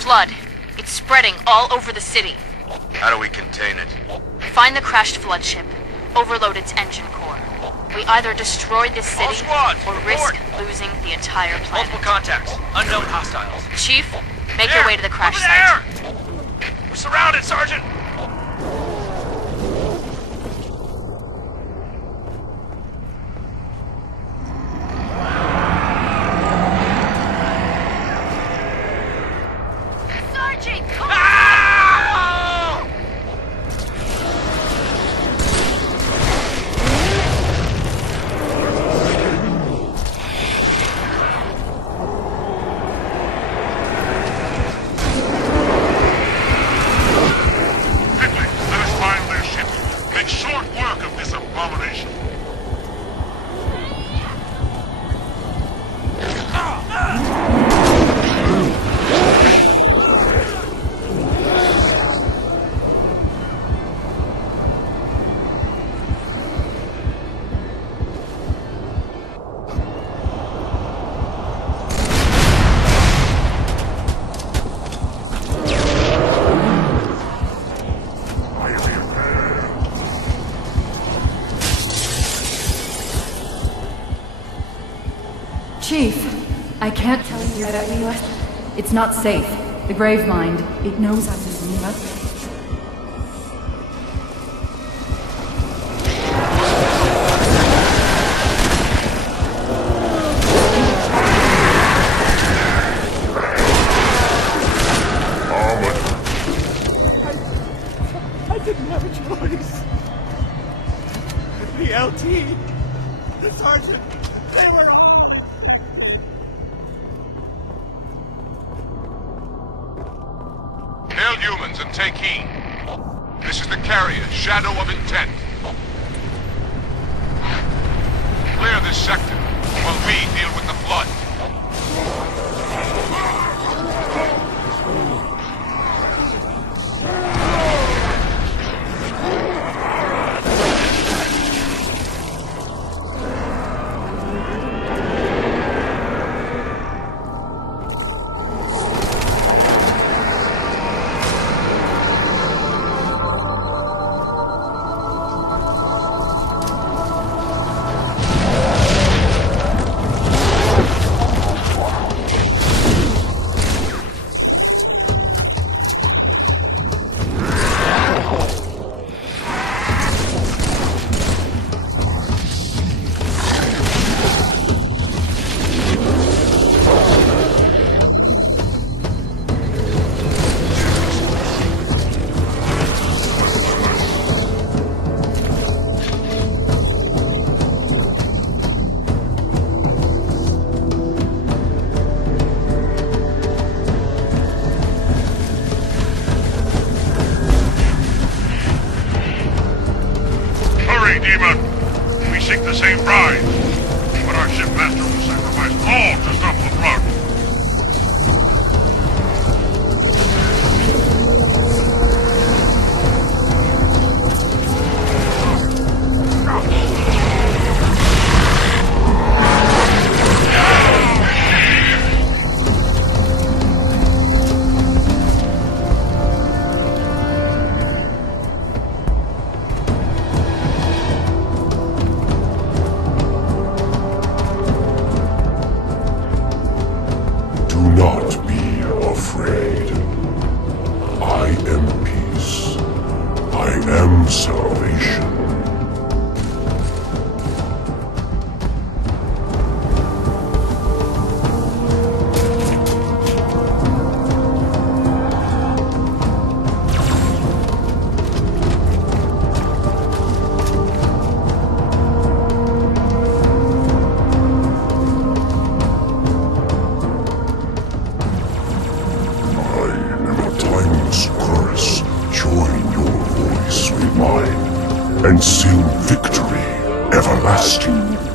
Flood. It's spreading all over the city. How do we contain it? Find the crashed flood ship. Overload its engine core. We either destroy this city All squads, or report. risk losing the entire planet. Multiple contacts. Unknown hostiles. Chief, make your way to the crash Over site. there! We're surrounded, Sergeant! Sergeant, come Ah! Quickly, let us find their ship. Make short work of this abomination. Chief, I can't tell you that we left. It's not safe. The Gravemind, it knows how to leave us. I didn't have a choice. The LT, the sergeant, they were all... Hail humans and take heed. This is the carrier, Shadow of Intent. Clear this sector while we deal with the flood. Demon! We seek the same prize, but our shipmaster will sacrifice all to stop the flood. Do not be afraid. I am peace. I am salvation. Chorus, join your voice with mine, and sing victory everlasting.